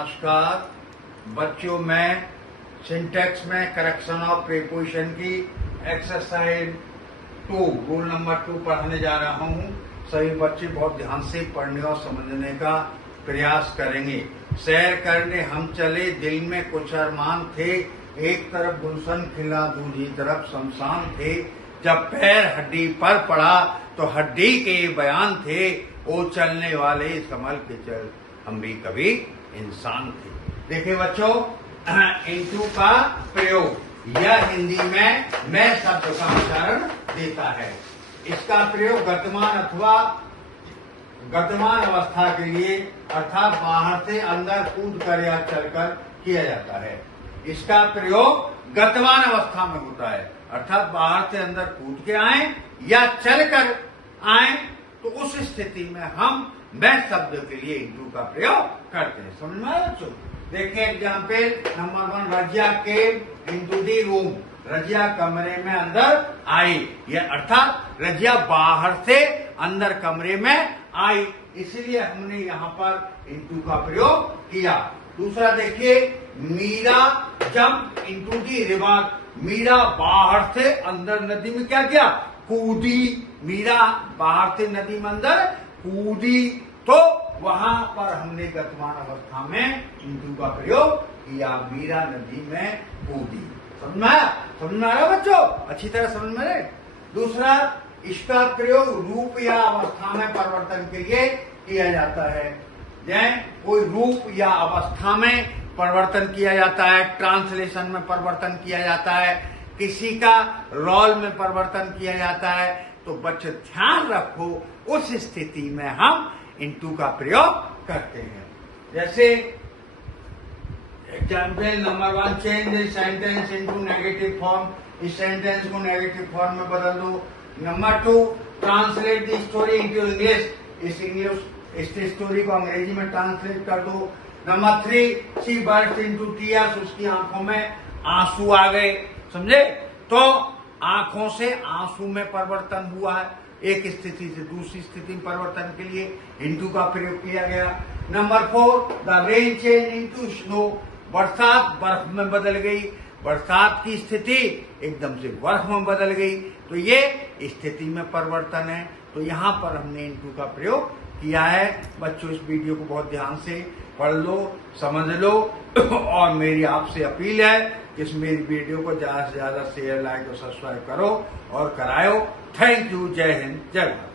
नमस्कार बच्चों, मैं सिंटैक्स में करेक्शन ऑफ प्रीपोजिशन की एक्सरसाइज 2 रूल नंबर 2 पढ़ाने जा रहा हूँ। सभी बच्चे बहुत ध्यान से पढ़ने और समझने का प्रयास करेंगे। सैर करने हम चले, दिल में कुछ अरमान थे, एक तरफ गुलशन खिला दूसरी तरफ शमशान थे। जब पैर हड्डी पर पड़ा तो हड्डी के बयान थे, ओ चलने वाले संभल के चल, हम भी कभी इंसान थे। देखिए बच्चों, इंटू का प्रयोग यह हिंदी में मैं शब्द का उच्चारण देता है। इसका प्रयोग गतिमान अथवा गतिमान अवस्था के लिए अर्थात बाहर से अंदर कूद कर या चलकर किया जाता है। इसका प्रयोग गतिमान अवस्था में होता है, अर्थात बाहर से अंदर कूद के आए या चलकर आए, तो उस स्थिति में हम मैं शब्द के लिए इंटू का प्रयोग करते हैं। समझ में आया बच्चों? देखिए example number 1, Razia came into the room. Razia कमरे में अंदर आई, यह अर्थात रजिया बाहर से अंदर कमरे में आई, इसलिए हमने यहाँ पर इंटू का प्रयोग किया। दूसरा देखिए, Meera jump into the river. Meera बाहर से अंदर नदी में क्या किया? कूदी। मीरा बाहर से नदी में अंदर कूदी, तो वहां पर हमने गतिमान अवस्था में इंटू का प्रयोग किया। मीरा नदी में कूदी। समझ में आया? समझ में आया बच्चों? अच्छी तरह समझ में आए। दूसरा, इसका प्रयोग रूप या अवस्था में परिवर्तन के लिए किया जाता है। जैसे कोई रूप या अवस्था में परिवर्तन किया जाता है, ट्रांसलेशन में परिवर्तन किया जाता है, किसी का रोल में परिवर्तन किया जाता है, तो बच्चे ध्यान रखो उस स्थिति में हम इंटू का प्रयोग करते हैं। जैसे example number 1, change this sentence into negative form. इस सेंटेंस को नेगेटिव फॉर्म में बदल दो। Number 2, translate the story into English. इस स्टोरी को अंग्रेजी में ट्रांसलेट कर दो। Number 3, she burst into tears. उसकी आंखों में आंसू आ गए। समझे? तो आंखों से आंसू में परिवर्तन हुआ है, एक स्थिति से दूसरी स्थिति में परिवर्तन के लिए इंटू का प्रयोग किया गया। Number 4, the rain change into snow. बरसात बर्फ में बदल गई, बरसात की स्थिति एकदम से बर्फ में बदल गई, तो ये स्थिति में परिवर्तन है। तो यहाँ पर हमने इंटू का प्रयोग किया है। बच्चों, इस वीडियो को बहुत ध्यान से पढ़ लो, समझ लो, और मेरी आपसे अपील है कि इस मेरी वीडियो को ज्यादा से ज्यादा शेयर, लाइक और सब्सक्राइब करो और कराओ। Thank you. जय हिंद, जय भारत।